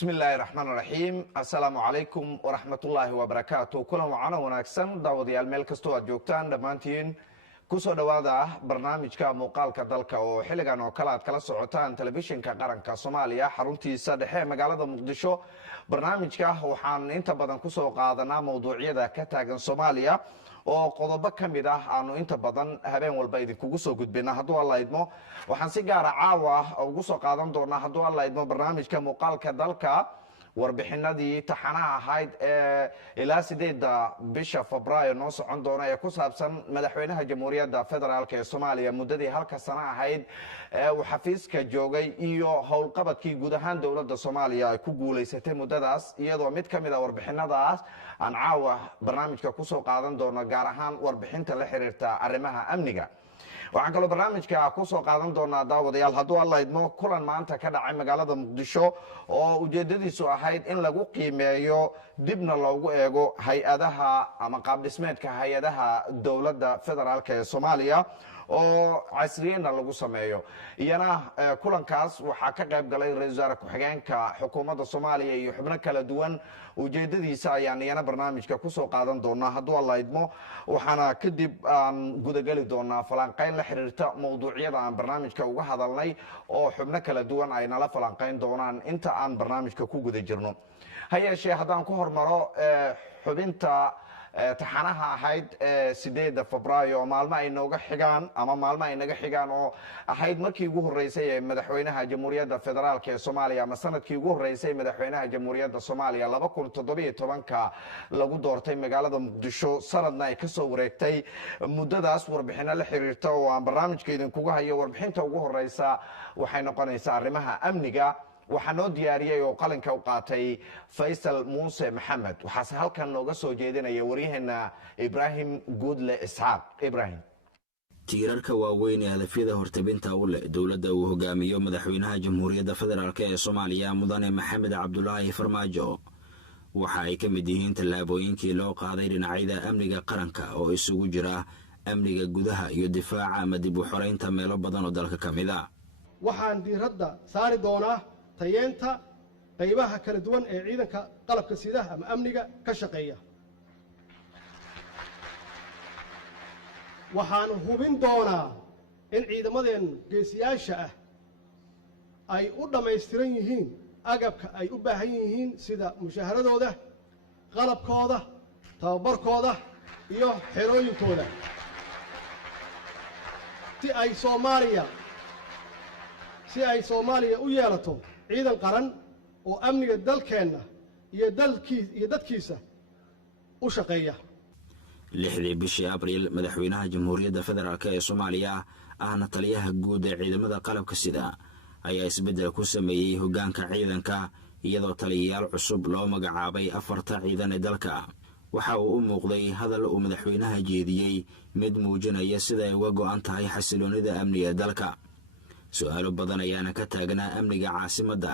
بسم الله الرحمن الرحيم السلام عليكم ورحمة الله وبركاته كلهم وعنا ونكسن داوديال ميل كستو جوجتان دمانتين kusoo dhawaada barnaamijka muuqaalka dalka oo xiligan oo kala aad kala socotaan telefishinka qaranka Soomaaliya xaruntiisa dhexe magaalada Muqdisho barnaamijka waxaan inta badan kusoo qaadanaa mowduucyada ka taagan Soomaaliya oo qodobo kamid ah aanu inta badan habeen walba idinkugu soo gudbina hadduu alla idmo waxaan si gaar ah caawa ugu soo qaadan doonaa hadduu alla idmo barnaamijka muuqaalka dalka warbixinadii taxanaha ahayd ilaa 8 bisha Febraayo noo socon doona ee ku saabsan madaxweynaha Jamhuuriyadda Federaalka ee Soomaaliya muddadii halka sano ahayd uu xafiiska joogay iyo howlqabadkii guud ahaan dawladda Soomaaliya ay ku guuleysatay muddadaas iyadoo mid kamid ah warbixinadaas aan caawa barnaamijka ku soo qaadan doono gaar ahaan warbixinta la xiriirta arrimaha amniga waxaan kaloo barnaamijka ku soo qaadan doonaa daawadayaal hadduu alla idmo kulan maanta ka dhacay magaalada Muqdisho oo ujeedadiisu ahayd in lagu qiimeeyo dibna loogu eego hay-adaha ama qaab dhismeedka hay-adaha dawladda federaalka ee Soomaaliya oo casriyeena lagu sameeyo iyana kulankaas waxaa ka qayb galay ra'iisul wasaare ku-xigeenka xukuumadda Soomaaliya iyo xubno kala duwan ujeedadiisa ayaan iyana barnaamijka ku soo qaadan doonaa hadduu alla idmo waxaana kadib aan gudagali doonaa falanqayn la xiriirta mowduucyada aan barnaamijka uga hadalnay oo xubno kala duwan ay nala falanqayn doonaan inta aan barnaamijka ku guda jirno hayeeshee haddaan ku hormaro xubinta taxanaha ahayd 8 Febraayo maalmo ay nooga xigaan ama maalmo ay naga xigaan oo ahayd markii ugu horeysay ee madaxweynaha Jamhuuriyadda Federaalka ee Soomaaliya ama sanadkii ugu horeysay madaxweynaha Jamhuuriyadda Soomaaliya 2017 lagu doortay magaalada Muqdisho sanadna ay ka soo wareegtay muddadaas warbixino la xiriirta oo aan barnaamijka idinkugu hayo warbixinta ugu horeysa waxay noqonaysaa arrimaha amniga waxaa noo diyaariyay oo qalinka u qaatay Faysal Muuse Maxamed waxaase halkan nooga soo jeedinaya waryaheena Ibrahim Goodle Isxaaq Ibrahim tiirarka waaweyn ee hadafyada hortabinta u leh dawladda uu hogaamiyo madaxweynaha Jamhuuriyadda Federaalka ee Soomaaliya mudane Maxamed Cabdullaahi Farmaajo waxa ay ka mid yihiin tallaabooyinkii loo qaaday dhinacyada amniga qaranka oo isugu jira amniga gudaha iyo difaaca ama dib u xoreynta meelo badan oo dalka ka mid ah waxaan diiradda saari doonaa tayeenta qaybaha kala duwan ee ciidanka qalabka sida ama amniga ka shaqeeya waxaan hubin doonaa in ciidamadeen geesiyaasha ah ay u dhammaystiran yihiin agabka ay u baahan yihiin sida mushaharadooda qalabkooda tababarkooda iyo xerooyinkooda si ay Soomaaliya u yeelato ciidan qaran oo amniga dalkeena iyo dadkiisa u shaqeeya 6 bishii Abriil madaxweynaha Jamhuuriyadda Federaalka ee Soomaaliya ahna taliyaha guud ee ciidamada qalabka sida ayaa isbedel ku sameeyay hoggaanka ciidanka iyadoo taliyayaal cusub loo magacaabay 4 ciidan ee dalka waxa uu u muuqday hadal uu madaxweynaha jeediyay mid muujinaya sida ay uga go'an tahay xasiloonida amniga dalka su'aalo badan ayaana ka taagnaa amniga caasimadda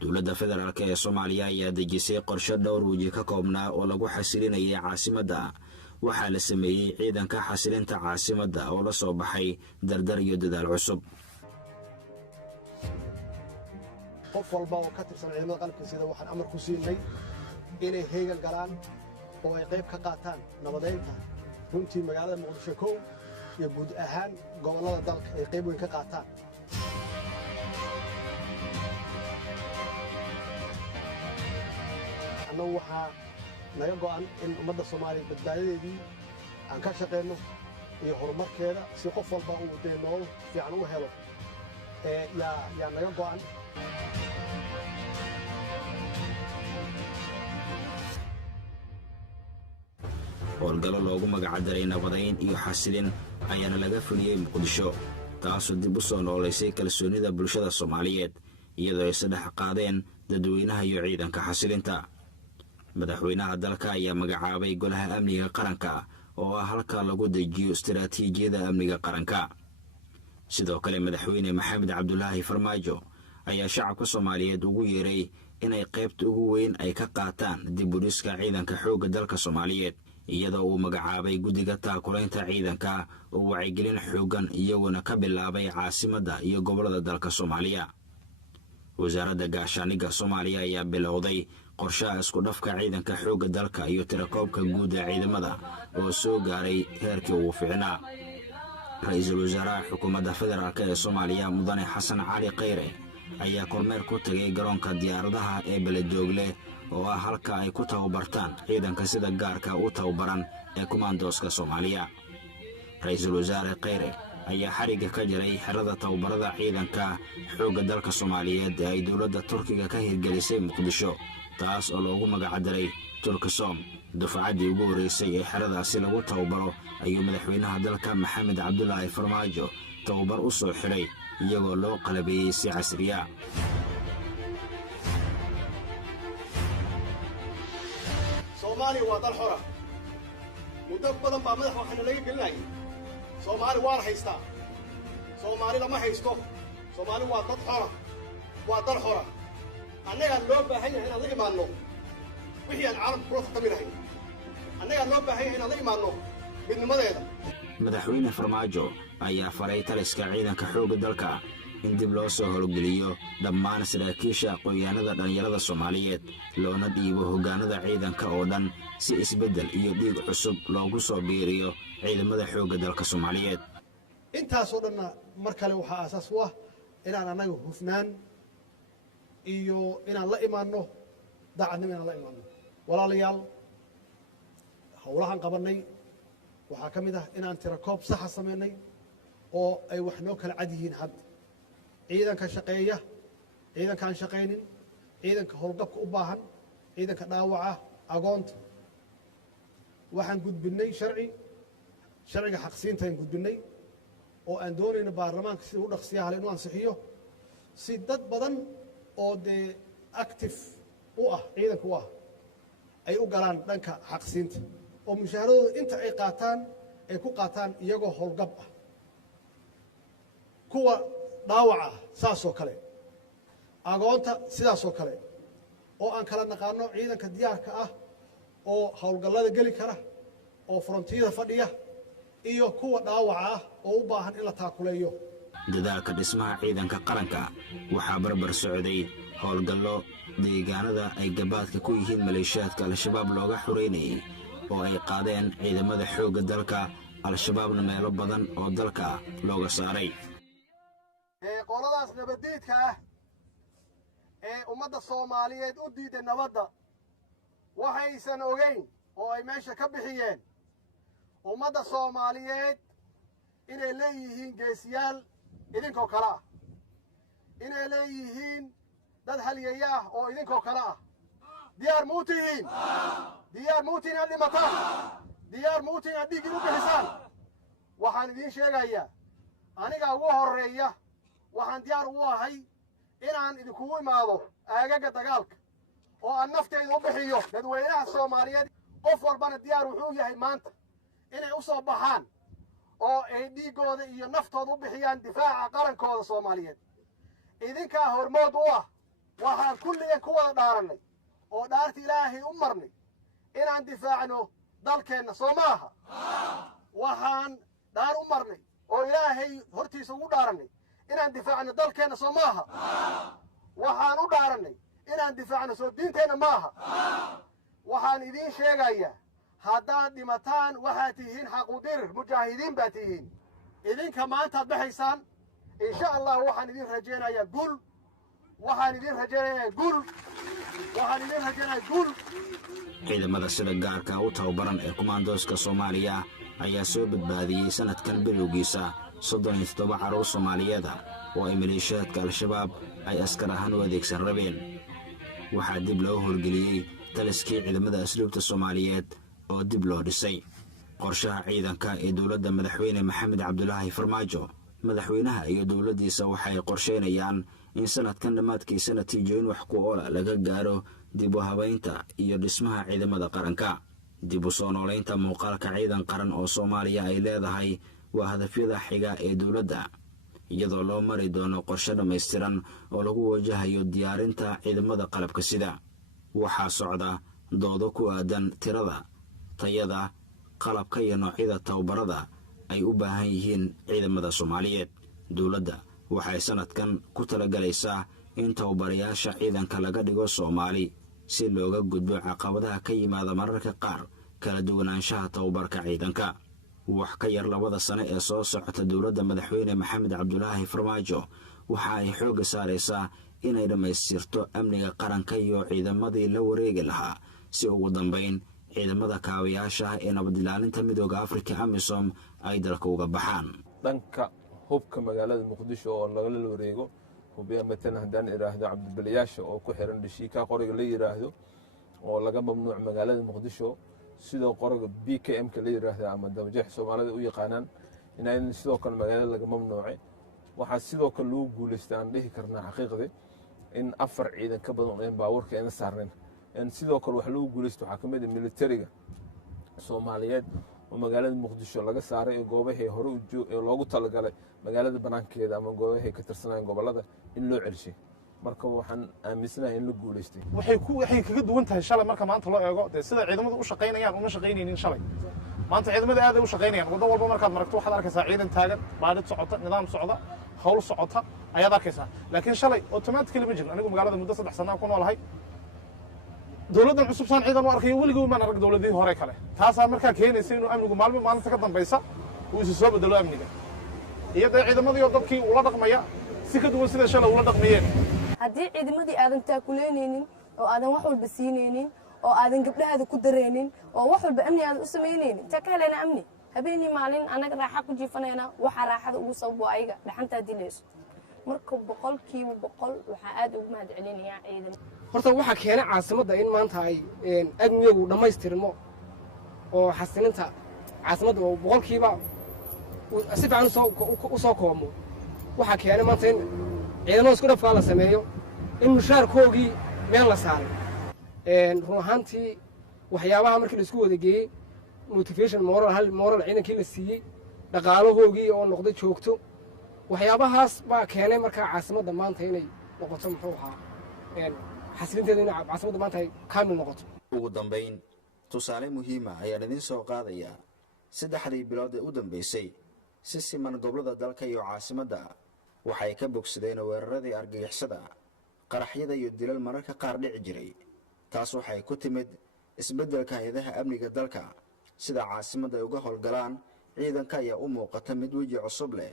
dawladda federaalka ee Soomaaliya ayaa dejisay qorshe dhowr waji ka koobnaa oo lagu xasilinayay caasimadda waxaa la sameeyay ciidanka xasilinta caasimadda oo la soo baxay dardar iyo dadaal cusub qof walba oo ka tirsan ciidamada qalabka sida waxaan amar ku siinay inay heegan galaan oo ay qayb ka qaataan nabadeynta runtii magaalada Muqdisho koow iyo guud ahaan gobollada dalka ay qayb weyn ka qaataan annagu waxaa naga go'an in ummadda Soomaaliya badbaadadeedii aan ka shaqeyno iyo horumarkeeda si qof walba uu nolol fiican u helo yaa naga go'an howlgallo loogu magacdaray nabadayn iyo xasilin ayaana laga fuliyey Muqdisho taasoo dib u soo noolaysay kalsoonida bulshada Soomaaliyeed iyadoo ay saddex qaadeen dadweynaha iyo ciidanka xasilinta madaxweynaha dalka ayaa magacaabay golaha amniga qaranka oo ah halka lagu dejiyo istiraatiijiyada amniga qaranka sidoo kale madaxweyne Maxamed Cabdullaahi Farmaajo ayaa shacabka Soomaaliyeed ugu yeeray inay qaybta ugu weyn ay ka qaataan dib u dhiska ciidanka xoogga dalka Soomaaliyeed iyadoo uu magacaabay guddiga taakulaynta ciidanka oo wacyigelin xooggan iyaguna ka bilaabay caasimadda iyo gobollada dalka Soomaaliya wasaaradda gaashaaniga soomaaliya ayaa bilowday qorshaha isku dhafka ciidanka xoogga dalka iyo tirakoobka guud ee ciidamada oo soo gaaray heerkii ugu fiicnaa. ra-iisul wasaaraha xukuumadda federaalk ee soomaaliya mudane xasan cali khayre ayaa kormeer ku tagay garoonka diyaaradaha ee beledoogle oo ah halka ay ku tababartaan ciidanka sida gaarka u tababaran ee kumaandooska soomaaliya. ra-iisul wasaare khayre ayaa xarigga ka jaray xerada tababarada ciidanka xoogga dalka soomaaliyeed ee ay dowladda turkiga ka hirgelisay muqdisho, taas oo loogu magacdaray turkisom. dufcaddii ugu horraysay ee xeradaasi lagu tababaro ayuu madaxweynaha dalka maxamed cabdulaahi farmaajo tababar u soo xidhay iyagoo loo qalabeeyey si casriya. soomaaliya waa dal xora. muddo badan baa madax waxaana laga gelinayay soomaali waana haystaa. soomaali lama haysto. soomaali waa dad xora. waa dal xora. annagaa loo baahan yahay inaan la imaanno wixii aan caalamka kula tartami lahayn. annagaa loo baahan yahay inaan la imaanno midnimadeeda. madaxweyne farmaajo ayaa faray taliska ciidanka xoogga dalka in dib loo soo howlgeliyo dhammaan saraakiisha aqoonyahanada dhallinyarada soomaaliyeed loona dhiibo hoggaanada ciidanka oo dhan si isbeddel iyo dhiig cusub loogu soo biiriyo ciidamada xoogga dalka soomaaliyeed. intaasoo dhanna mar kale waxaa aasaas u ah inaan annaga hufnaan iyo inaan la imaanno daacadnimo inaan la imaanno. walaalayaal, howlahan qabannay waxaa ka mid ah inaan tirakoob saxa samaynay oo ay wax noo kala cad yihiin hadda. ciidanka shaqeeya, ciidankaan shaqaynin, ciidanka howlgabka u baahan, ciidanka dhaawaca, agoonta. waxaan gudbinnay sharciga xaqsiinta aan gudbinnay oo aan doonayno baarlamaanka sida u dhaqsiyaha le inuu ansixiyo si dad badan oo dee active u ah ciidanka u ah ay u galaan dhanka xaqsiinta oo mushaaharadooda inta ay qaataan ay ku qaataan iyagoo howlgab ah. kuwa dhaawaca saasoo kale, agoonta sidaasoo kale, oo aan kala naqaano ciidanka diyaarka ah oo howlgallada geli kara oo frontiyada fadhiya iyo kuwa dhaawaca ah oo u baahan in la taakuleeyo. dadaalka dhismaha ciidanka qaranka waxaa barbar socday howlgallo deegaanada ay gabaadka ku yihiin maleeshiyaadka al-shabaab looga xoreynayay oo ay qaadeen ciidamada xoogga dalka. al-shabaabna meelo badan oo dalka looga saaray. qoladaas nabaddiidka ah ee ummadda soomaaliyeed u diiday nabadda waxaysan ogayn oo ay meesha ka bixiyeen ummadda soomaaliyeed inay leeyihiin geesiyaal idinkoo kale ah, inay leeyihiin dad halyeeya ah oo idinkoo kale ah. diyaar muu tihiin? diyaar muu tihiin inaad dhimataan? diyaar muu tihiin inaad dhiiggii u bixisaan? waxaan idiin sheegayaa aniga ugu horreeya waxaan diyaar ugu ahay inaan idinkugu imaado aagaga dagaalka oo aan naftayda u bixiyo. dadweynaha soomaaliyeed qof walbana diyaar wuxuu yahay maanta inay u soo baxaan oo ay dhiiggooda iyo naftooda u bixiyaan difaaca qarankooda soomaaliyeed. idinkaa hormood u ah. waxaan kulligeen ku wada dhaarannay oo dhaarta ilaahay u marnay inaan difaacno dalkeenna, soo maaha? waxaan dhaar u marnay oo ilaahay hortiisa ugu dhaarannay inaan difaacno dalkeenna, soo maaha? waxaan u dhaarannay inaan difaacno soo diinteenna maaha? waxaan idiin sheegayaa haddaad dhimataan waxaad tihiin xaqudirir, mujaahidiin baad tihiin. idinka maantaad baxaysaan insha allah waxaan idin rajaynayaa guul. waxaan idin rajaynayaa guul. waxaan idin rajaynayaa guul. ciidamada sida gaarka u tababaran ee kumaandooska soomaaliya ayaa soo badbaadiyey sanadkan bilowgiisa 37 carruur soomaaliyeed oo ay maleeshiyaadka al-shabaab ay askar ahaan u adeegsan rabeen. waxaa dib loo howlgeliyey taliskii ciidamada asluubta soomaaliyeed oo dib loo dhisay. qorshaha ciidanka ee dowladda madaxweyne maxamed cabdulaahi farmaajo, madaxweynaha iyo dowladdiisa waxay qorsheynayaan in sanadkan dhammaadkiisa natiijooyin wax ku oola laga gaaro dib u habaynta iyo dhismaha ciidamada qaranka. dib u soo noolaynta muuqaalka ciidan qaran oo soomaaliya ay leedahay waa hadafyada xiga ee dowladda, iyadoo loo mari doono qorshe dhammaystiran oo lagu wajahayo diyaarinta ciidamada qalabka sida. waxaa socda doodo ku aadan tirada, tayada, qalabka iyo noocyada tababarada ay u baahan yihiin ciidamada soomaaliyeed. dowladda waxay sanadkan ku talagalaysaa in tababarayaasha ciidanka laga dhigo Soomaali si looga gudbo caqabadaha ka yimaada mararka qaar kala duwanaanshaha tababarka ciidanka. wax ka yar 2 sano ee soo socota dowladda madaxweyne Maxamed Cabdulaahi Farmaajo waxa ay xoog saaraysaa inay dhamaystirto amniga qaranka iyo ciidamadii la wareegi lahaa si ugu dambeyn ciidamada kaabayaasha ee nabad ilaalinta midowga Afrika AMISOM ay dalka uga baxaan. dhanka hubka magaalada Muqdisho oo laga wareego hubiya matan hadaan iraahdo cabdibaliyaasha oo ku xiran dhishika qoriga la yiraahdo oo laga mamnuuc magaalada Muqdisho sidoo qoriga BKM ka la yiraahdo ama dawjax Soomaalida u yaqaanaan inay sidoo kale magaalada laga mamnuucay waxa sidoo kale loo guuleystaan dhihi karnaa xaqiiqdii in 4 ciidan ka badan oo baawarka ay saarneen in sidoo kale wax loo guuleysto waxa kamid ah militariga Soomaaliyeed oo magaalada Muqdisho laga saaray goobaha hore loogu talagalay magaalada banaankeeda ama goobaha ka tirsanayeen gobolada in loo celshay marka waxaan aaminsanahay in la guuleystay waxay kaga duwan tahay shalay marka maanta loo eego sida ciidamadu u shaqeynayaan uma shaqeynaynin shalay maanta ciidamada aad ay u shaqeynayaan wada walba markaad maragto waxaad arkaysaa ciidan taagan baadid socota nidaam socda hawl socota ayaad arkaysaa laakiin shalay automatically ma jiro anigu magaalada muddo 3 sano ku noolahay dowladdan cusub saan ciidan u arkayo weligood ma arag dowladii hore kale taasaa markaa keenaysa inuu amnigu maalinta ka dambaysa uu isu soo bedelo amniga iyada ciidamadii oo dadkii ula dhaqmaya si ka duwan sida shalay ula dhaqmayeen haddii ciidamadii aadan taakuleynaynin oo aadan wax walba siinaynin oo aadan gabdhahaada ku dareenin oo wax walba amni aadan u samaynaynin inta ka helena amni habeenii maalin anaga raaxa ku jiifanayna waxa raaxada ugu sababo ayaga dhaxanta dilayso marka 100% waxa aad ugu mahad celinayaa ciidan horta waxa keenay caasimadda in maanta ay amnigu dhamaystirmo oo xasilinta caasimadda oo 100% si fiican u soo koomo waxa keenay maanta in ciidamada isku dhafka la sameeyo in mushaarkoogii meel la saaray run ahaantii waxyaabaha markii la isku wada geeyey motivation moral ciidankii la siiyey dhaqaalahoogii oo noqday joogto waxyaabahaas baa keenay markaa caasimadda maanta inay noqoto muxuu ahaa xasilinteedu inay caasimadda maanta ay kaamil noqoto. ugu dambeyn tusaale muhiim ah ayaa idin soo qaadaya 3 bilood ee u dambeysay si siman gobolada dalka iyo caasimadda waxay ka bogsadeen weeraradii argagixisada qaraxyada iyo dilal mararka qaar dhici jiray taas waxay ku timid isbeddelka hay'adaha amniga dalka sida caasimadda uga howlgalaan ciidanka ayaa u muuqata mid weji cusub leh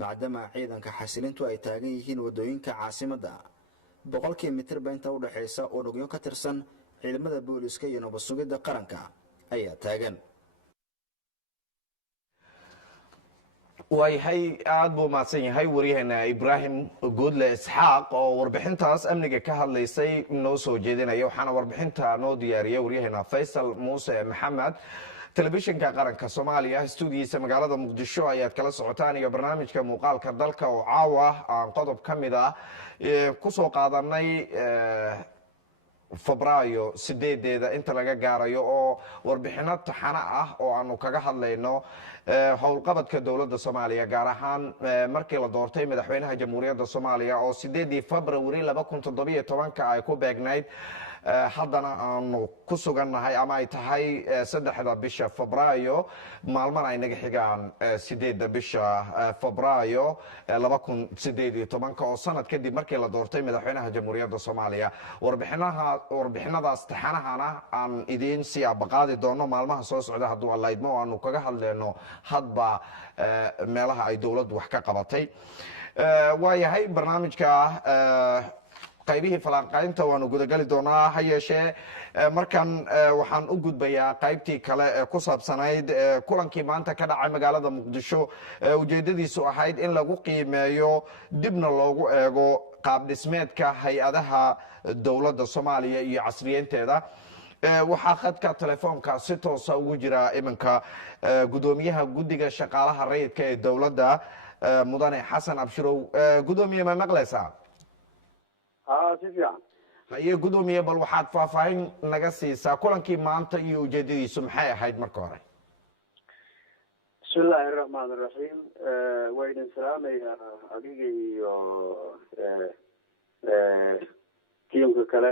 maadaama ciidanka xasilintu ay taagan yihiin wadooyinka caasimadda 100 mitir inta u dhaxaysa oo dhugyo ka tirsan ciidamada booliska iyo nabad sugidda qaranka ayaa taagan. waayahay aad buu mahadsan yahay waryaheena Ibraahim Goodle Isxaaq oo warbixintaas amniga ka hadlaysay noo soo jeedinaya waxaana warbixinta noo diyaariyay waryaheena Faysal Muuse Maxamed telefishinka qaranka Soomaaliya stuudiyiisa magaalada Muqdisho ayaad kala socotaan iyo barnaamijka muuqaalka dalka oo caawa aan qodob kamid ah ku soo qaadanay Febraayo 8 inta laga gaarayo oo warbixino taxana ah oo aanu kaga hadlayno howlqabadka dawladda Soomaaliya gaar ahaan markii la doortay madaxweynaha Jamhuuriyadda Soomaaliya oo 8 Febraayo 2017 ay ku beegnayd haddana aanu ku sugannahay ama ay tahay 3 bisha Febraayo maalmaha ay naga xigaan 8 bisha Febraayo 2018 oo sanad kadib markii la doortay madaxweynaha Jamhuuriyadda Soomaaliya warbixinadaas taxanahana aan idin si abaqaadi doono maalmaha soo socda hadduu Allah idmo aanu kaga hadlayno hadba meelaha ay dawladdu wax ka qabatay waayahay barnaamijka qaybihii falanqaynta waanu gudagali doonaa ha yeeshee markan waxaan u gudbayaa qaybtii kale ee ku saabsanayd kulankii maanta ka dhacay magaalada Muqdisho ujeedadiisu ahayd in lagu qiimeeyo dibna loogu eego qaab dhismeedka hay'adaha dawladda Soomaaliya iyo casriyeynteeda waxaa khadka telefoonka si toos ah ugu jira iminka gudoomiyaha guddiga shaqaalaha rayidka ee dawladda mudane Xasan Abshirow gudoomiye ma maqlaysaa haye gudoomiye bal waxaad faahfaahin naga siisaa kulankii maanta iyo ujeedadiisu maxay ahayd marka hore bismillaahi raxmaani raxiim waa idin salaamayaa adiga iyo tiimka kale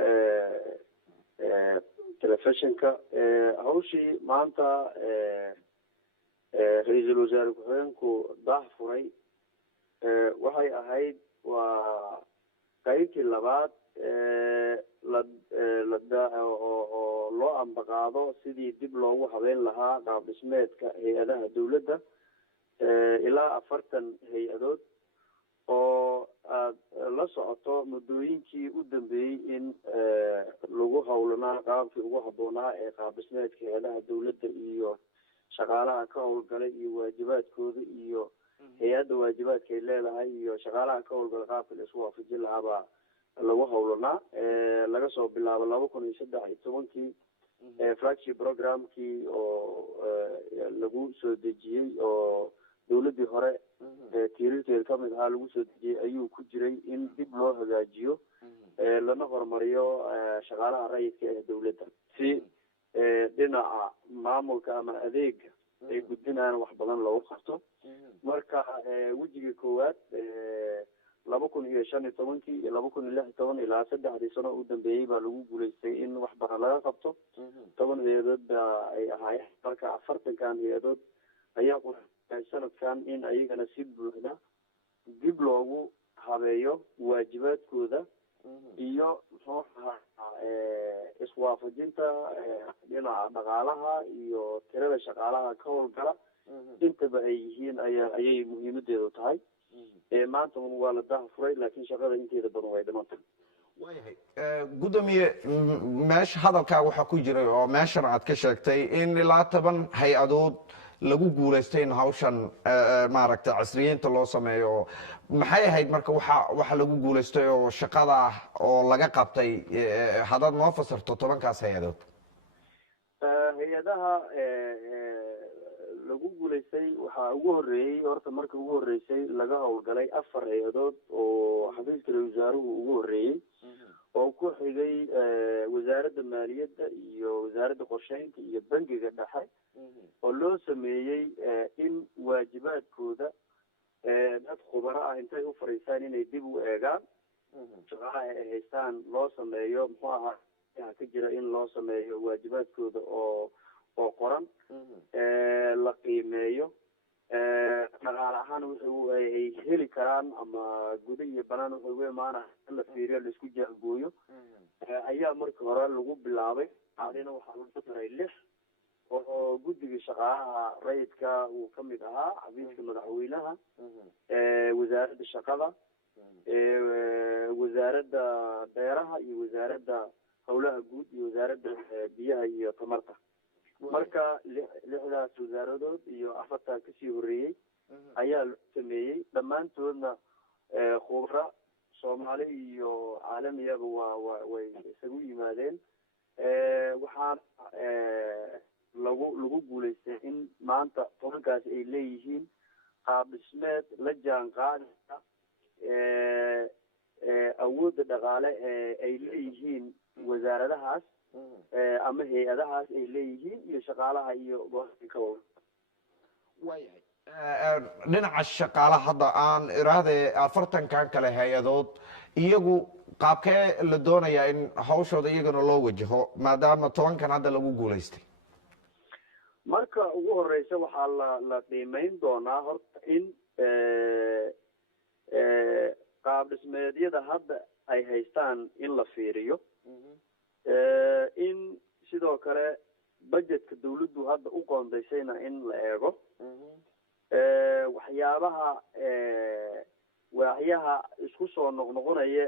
ee telefishinka hawshii maanta ra-iisul wasaare ku-xigeenku daah furay waxay ahayd waa qaybtii labaad oo loo ambaqaado sidii dib loogu habeyn lahaa qaab dhismeedka hay-adaha dawladda ilaa 40 hay-adood oo aad la socoto muddooyinkii u dambeeyey in lagu howlanaa qaabkii ugu habboonaa ee qaab dhismeedka hay-adaha dawladda iyo shaqaalaha ka howlgalay iyo waajibaadkooda iyo hay-adda waajibaadka ay leedahay iyo shaqaalaha ka howlgala qaabka la isku waafajin lahaabaa lagu howlanaa laga soo bilaabo 2013 flagship programkii oo lagu soo dejiyey oo dawladdii hore tiirarkeeda kamid ahaa lagu soo dejiyey ayuu ku jiray in dib loo hagaajiyo lana horumariyo shaqaalaha rayidka ee dawladda si dhinaca maamulka ama adeega ay gudbinayaan wax badan loogu qabto marka wejiga koowaad 2015 iyo 2016 ilaa 3 sano u dambeeyey baa lagu guuleystay in wax badan laga qabto 10 hay-adood baa ay ahaayeen marka 40kan hay-adood ayaa sanadkan in ayagana si buuxda dib loogu habeeyo waajibaadkooda iyo muxuu ahaa iswaafajinta dhinaca dhaqaalaha iyo tirada shaqaalaha ka howlgala intaba ay yihiin ayay muhiimadeedu tahay maanta waa la dahafuray laakiin shaqada inteeda badan way dhimantay waayahay gudoomiye meesha hadalkaa waxaa ku jiray oo meeshan aad ka sheegtay in ilaa 10 hay-adood lagu guulaystay in hawshan maaragtay casriyeynta loo sameeyo maxay ahayd marka waxa lagu guulaystay oo shaqada ah oo laga qabtay haddaad noo fasirto 10kaas hay-adood hay-adaha lagu guulaystay waxaa ugu horeeyey horta marka ugu horeysay laga howlgalay 4 hay-adood oo xafiiska wasaaruhu ugu horeeyey oo ku xigay wasaaradda maaliyadda iyo wasaaradda qorsheynta iyo bangiga dhexe oo loo sameeyey in waajibaadkooda dad khubaro ah intay u fariistaan inay dib u eegaan shaqaalaha ay haystaan loo sameeyo muxuu ahaa ka jira in loo sameeyo waajibaadkooda oo qoran la qiimeeyo dhaqaale ahaan wuxuu ay heli karaan ama guda iyo banaan wuxuu ugu imaanaya in la fiiriyo la isku jaangooyo ayaa markii hore lagu bilaabay adina waxaa lagu daray 6 oo guddiga shaqaalaha rayidka uu kamid ahaa xafiiska madaxweynaha wasaaradda shaqada wasaaradda beeraha iyo wasaaradda howlaha guud iyo wasaaradda biyaha iyo tamarta marka 6daas wasaaradood iyo 4 kasii horeeyey ayaa loo sameeyey dhammaantoodna khubaro soomaali iyo caalamiyaba way isagu yimaadeen waxaan lagu guulaystay in maanta 10kaas ay leeyihiin qaab dhismeed la jaan qaadaya awoodda dhaqaale ay leeyihiin wasaaradahaas ama hay-adahaas ay leeyihiin iyo shaqaalaha iyo gobolka waayahay dhinaca shaqaalaha hadda aan iraahday 40kan kale hay-adood iyagu qaabkee la doonayaa in hawshooda iyagana loo wajaho maadaama 10kan hadda lagu guulaystay marka ugu horeysa waxaa la qiimeyn doonaa horta in qaab dhismeedyada hadda ay haystaan in la fiiriyo in sidoo kale budgetka dawladdu hadda u qoondaysayna in la eego waxyaabaha waaxyaha isku soo noqnoqonaya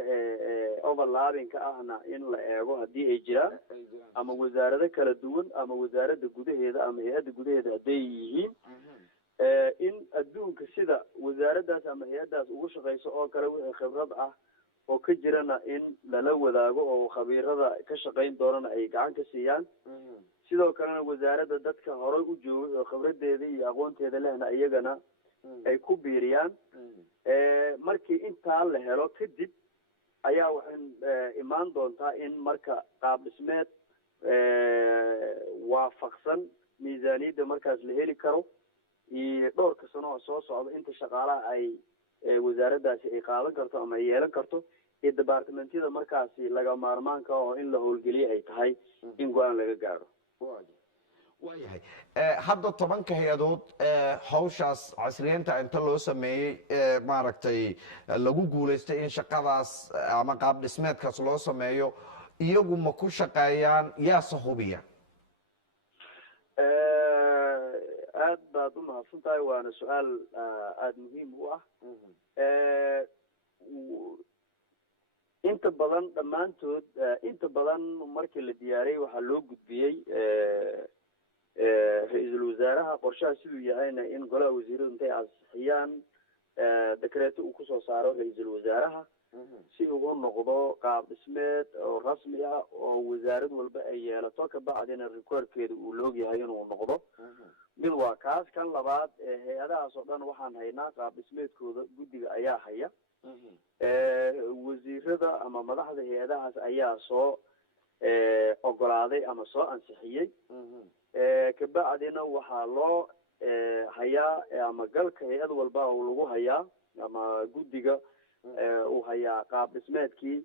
overlappingka ahna in la eego haddii ay jiraan ama wasaarado kala duwan ama wasaaradda gudaheeda ama hay-adda gudaheeda hadday yihiin in adduunka sida wasaaraddaas ama hay-addaas ugu shaqeyso oo kale wixii khibrad ah oo ka jirana in lala wadaago oo khabiirada ka shaqeyn doonana ay gacan ka siiyaan sidoo kalena wasaaradda dadka horey u joogay oo khibradeeda iyo aqoonteeda lehna iyagana ay ku biiriyaan markii intaa la helo kadib ayaa waxay imaan doontaa in marka qaab dhismeed waafaqsan miisaaniyadda markaas la heli karo iyo dhowrka sano oo soo socda inta shaqaalaha ay wasaaraddaasi ay qaadan karto ama ay yeelan karto iyo departamentyada markaasi laga maarmaanka oo in la howlgeliye ay tahay in go-aan laga gaaro waayahay hadda 10 hay-adood hawshaas casriyeynta inta loo sameeyey maaragtay lagu guulaystay in shaqadaas ama qaab dhismeedkaas loo sameeyo iyagu ma ku shaqeeyaan yaase hubiya aad baad u mahadsan tahay waana su-aal aada muhiim u ah inta badan dhammaantood inta badan markii la diyaariyey waxaa loo gudbiyey ra-iisul wasaaraha qorshaha siduu yahayna in golaha wasiiradu intay ansixiyaan dekreeto uu kusoo saaro ra-iisul wasaaraha si uu u noqdo qaab dhismeed oo rasmi ah oo wasaarad walba ay yeelato kabacdina rikoorkeeda uu loogyahay inuu noqdo mid waa kaas kan labaad hay-adahaas oo dhan waxaan haynaa qaab dhismeedkooda guddiga ayaa haya wasiirada ama madaxda hay-adahaas ayaa soo ogolaaday ama soo ansixiyey kabacdina waxaa loo hayaa ama galka hay-ad walba uu lagu hayaa ama guddiga uu hayaa qaab dhismeedkii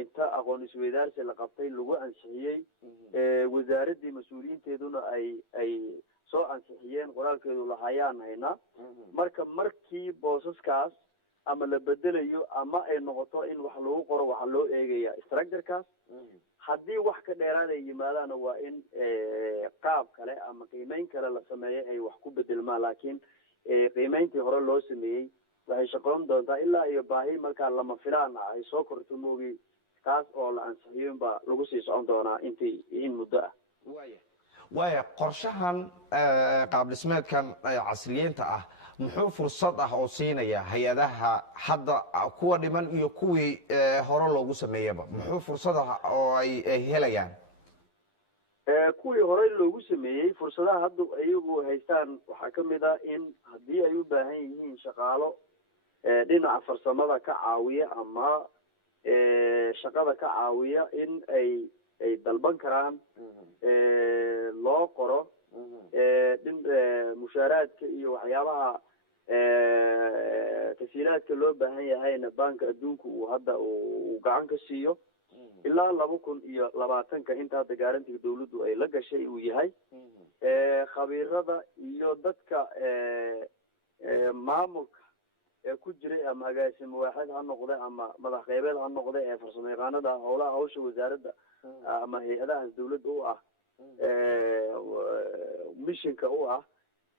inta aqoon isweydaarsi la qabtay lagu ansixiyey wasaaradii mas-uuliyiinteeduna ay soo ansixiyeen qoraalkeedu lahayaan haynaa markii boosaskaas ama la bedelayo ama ay noqoto in wax lagu qoro waxaa loo eegaya structurekaas haddii wax ka dheeraad ay yimaadaana waa in qaab kale ama qiimeyn kale la sameeyo ay wax ku bedelmaan laakiin qiimeyntii hore loo sameeyey waxay shaqoon doontaa ilaa iyo baahi markaa lama filaan ah ay soo korto moogi kaas oo la ansixiyin baa lagu sii socon doonaa in muddo ah waaya qorshahan qaab dhismeedkan casriyeynta ah muxuu fursad ah oo siinaya hay-adaha hadda kuwa dhiman iyo kuwii hore loogu sameeyaba muxuu fursad ah oo ay helayaan kuwii horey loogu sameeyey fursadaha hadda iyagu haystaan waxaa kamid ah in haddii ay u baahan yihiin shaqaalo dhinaca farsamada ka caawiya ama shaqada ka caawiya in ay dalban karaan loo qoro mushaaraadka iyo waxyaabaha tasiilaadka loo baahan yahayna banka adduunka uu hadda uu gacan ka siiyo ilaa 2020 inta hadda gaarantiga dawladdu ay la gashay uu yahay khabiirada iyo dadka maamulka ku jiray ama agaasimo waaxid ha noqde ama madax qeybeed ha noqde ee farsamo yaqaanada howlaha hawsha wasaaradda ama hay-adahaas dawladda u ah mishinka u ah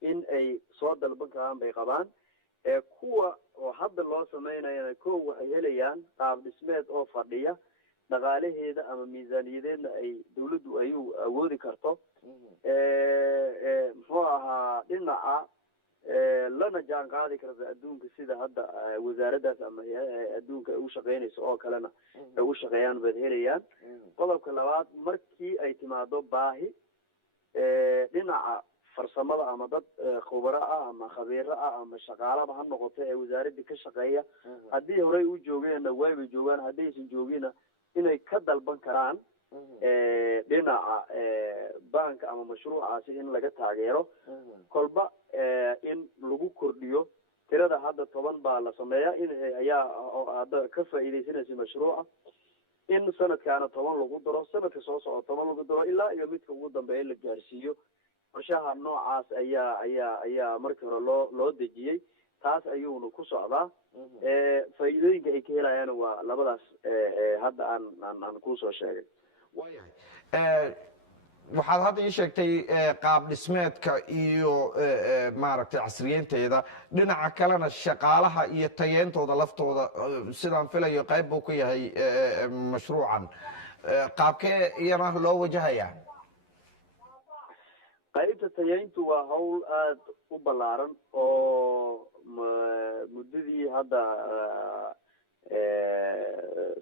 in ay soo dalban karaan bay qabaan kuwa oo hadda loo sameynayana ko waxay helayaan qaab dhismeed oo fadhiya dhaqaalaheeda ama miisaaniyadeedna ay dawladdu ay awoodi karto muxuu ahaa dhinaca lana jaan qaadi karta adduunka sida hadda wasaaraddaas ama adduunka ay u shaqeynayso oo kalena ay u shaqeeyaan baad helayaan qodobka labaad markii ay timaado baahi dhinaca farsamada ama dad khubaro ah ama khabiiro ah ama shaqaalaba ha noqoto ee wasaaradii ka shaqeeya haddii horey u joogeenna waybay joogaan haddaysan joogina inay ka dalban karaan dhinaca banka ama mashruucaasi in laga taageero kolba in lagu kordhiyo tirada hadda 10 baa la sameeyaa in ayaa hadda ka faa'iidaysanaysa mashruuca in sanadkaana 10 lagu daro sanadka soo socda 10 lagu daro ilaa iyo midka ugu dambeeya la gaarsiiyo qorshaha noocaas ayaa markii hore loo dejiyey taas ayuuna ku socdaa faa'iidooyinka ay ka helayaan waa labadaas hadda aan kusoo sheegay waxaad hadda ii sheegtay qaab dhismeedka iyo maaragtay casriyeynteeda dhinaca kalena shaqaalaha iyo tayeyntooda laftooda sidaan filayo qayb buu ka yahay mashruucan qaabkee iyana loo wajahayaa qaybta tayeyntu waa hawl aada u ballaaran oo muddadii hadda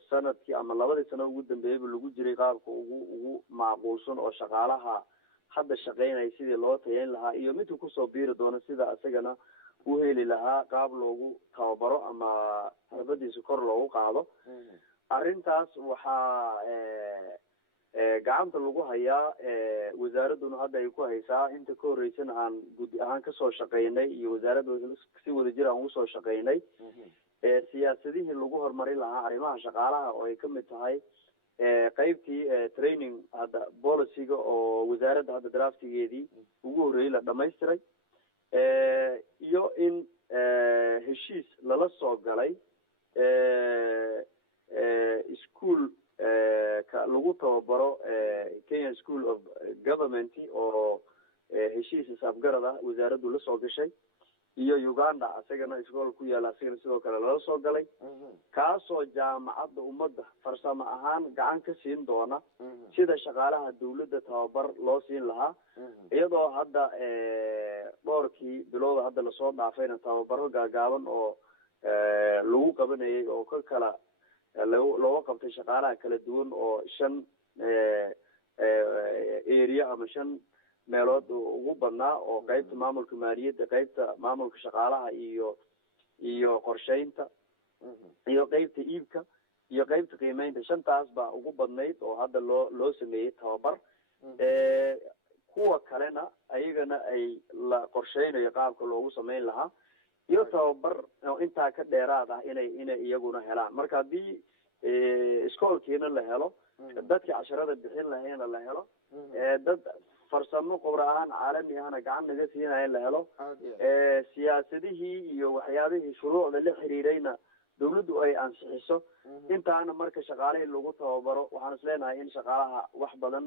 sanadkii ama 2 sano ugu dambeeyayba lagu jiray qaabka ugu macquulsan oo shaqaalaha hadda shaqeynaya sidii loo tayeyn lahaa iyo midka kusoo biiri doona sida isagana u heli lahaa qaab loogu tababaro ama xirfadiisa kor loogu qaado arrintaas waxaa gacanta lagu hayaa wasaaraduna hadda ay ku haysaa inta ka horeysana aan gudi ahaan kasoo shaqeynay iyo wasaaradda si wadajir aan usoo shaqeynay siyaasadihii lagu horumarin lahaa arrimaha shaqaalaha oo ay kamid tahay qaybtii training hadda policyga oo wasaaradda hadda draftigeedii ugu horreeyey la dhamaystiray iyo in heshiis lala soo galay school lagu tababaro Kenya School of Government oo heshiis isafgarad ah wasaaraddu la soo gashay iyo Uganda asagana iskool ku yaala asagana sidoo kale lala soo galay kaasoo jaamacadda ummadda farsamo ahaan gacan ka siin doona sida shaqaalaha dawladda tababar loo siin lahaa iyadoo hadda dhowrkii bilowda hadda lasoo dhaafayna tababaro gaagaaban oo lagu qabanayay oo ka kala looga qabtay shaqaalaha kala duwan oo 5 area ama 5 meelood ugu badnaa oo qaybta maamulka maaliyadda qaybta maamulka shaqaalaha iyo qorsheynta iyo qaybta iibka iyo qaybta qiimeynta shantaas baa ugu badnayd oo hadda loo sameeyay tababar kuwa kalena ayagana ay la qorsheynayo qaabka loogu sameyn lahaa iyo tababar intaa ka dheeraad ah inay iyaguna helaan marka haddii iskoolkiina la helo dadkii casharada bixin lahayna la helo dad farsamo qowra ahaan caalami ahna gacan naga siinaya la helo siyaasadihii iyo waxyaabihii shuruucda la xiriirayna dawladdu ay ansixiso intaana marka shaqaalihii lagu tababaro waxaan isleenahay in shaqaalaha wax badan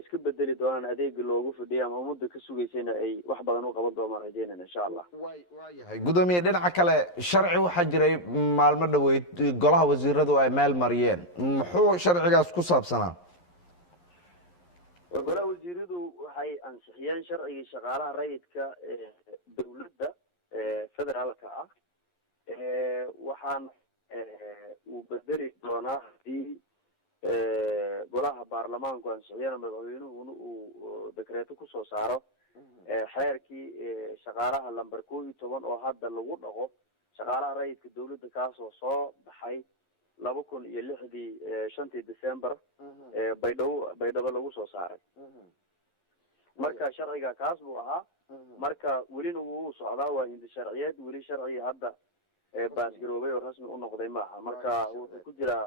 iska bedeli doonaan adeega loogu fadhiyo ama ummadda ka sugaysayna ay wax badan u qaban doonaan rajeynayna insha allah waayahay gudoomiye dhinaca kale sharci waxaa jiray maalmo dhaweyd golaha wasiiradu ay meel mariyeen muxuu sharcigaas ku saabsanaa golaha wasiiradu waxay ansixiyeen sharcigii shaqaalaha rayidka dawladda federaalka ah waxaan uu bedeli doonaa hadii golaha baarlamaanku ansixiyana madaxweynuhuna uu dekreeto kusoo saaro xeerkii shaqaalaha lamber 11 oo hadda lagu dhaqo shaqaalaha rayidka dawladda kaasoo soo baxay 2006 December baydhabo lagu soo saaray marka sharciga kaas buu ahaa marka welina wuu socdaa waa hindi sharciyeed weli sharci hadda baasgaroobay oo rasmi u noqday maaha marka wuxuu ku jiraa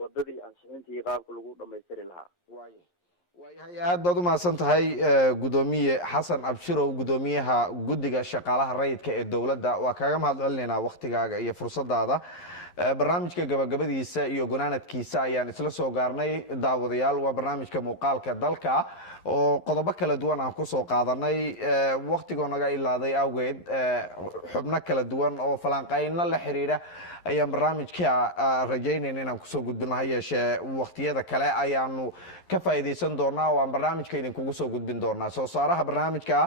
wadadii ansixintii qaabka lagu dhamaystiri lahaa waayahay aad baad u mahadsan tahay gudoomiye xasan abshirow gudoomiyaha guddiga shaqaalaha rayidka ee dowladda waa kaaga mahad celinaynaa waktigaaga iyo fursadaada barnaamijka gabagabadiisa iyo gunaanadkiisa ayaan isla soo gaarnay daawadayaal waa barnaamijka muuqaalka dalka oo qodobo kala duwan aan kusoo qaadanay waktigoo naga ilaaday awgeed xubno kala duwan oo falanqayno la xiriira ayaan barnaamijka rajaynayna inaan kusoo gudbino ha yeeshee waktiyada kale ayaanu ka faa'iidaysan doonaa oo aan barnaamijka idinkugu soo gudbin doonaa soo saaraha barnaamijka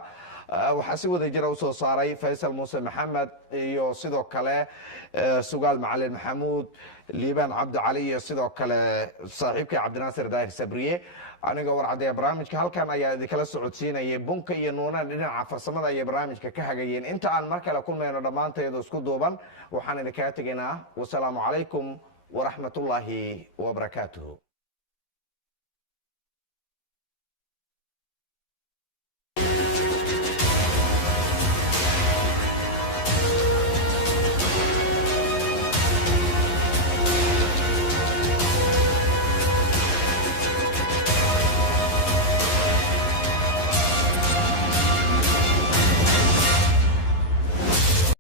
waxaa si wada jira usoo saaray faysal muuse maxamed iyo sidoo kale sugaal macalin maxamuud liibaan cabdi cali iyo sidoo kale saaxiibkii cabdinaasir daahir sabriye aniga warcadeeya barnaamijka halkan ayaa idinkala socodsiinayay bunka iyo nuunaan dhinaca farsamada ayay barnaamijka ka hagayeen inta aan mar kale kulmayno dhammaanteedu isku duuban waxaan idinkaga tegaynaa wasalaamu calaykum waraxmatullaahi wabarakaatuhu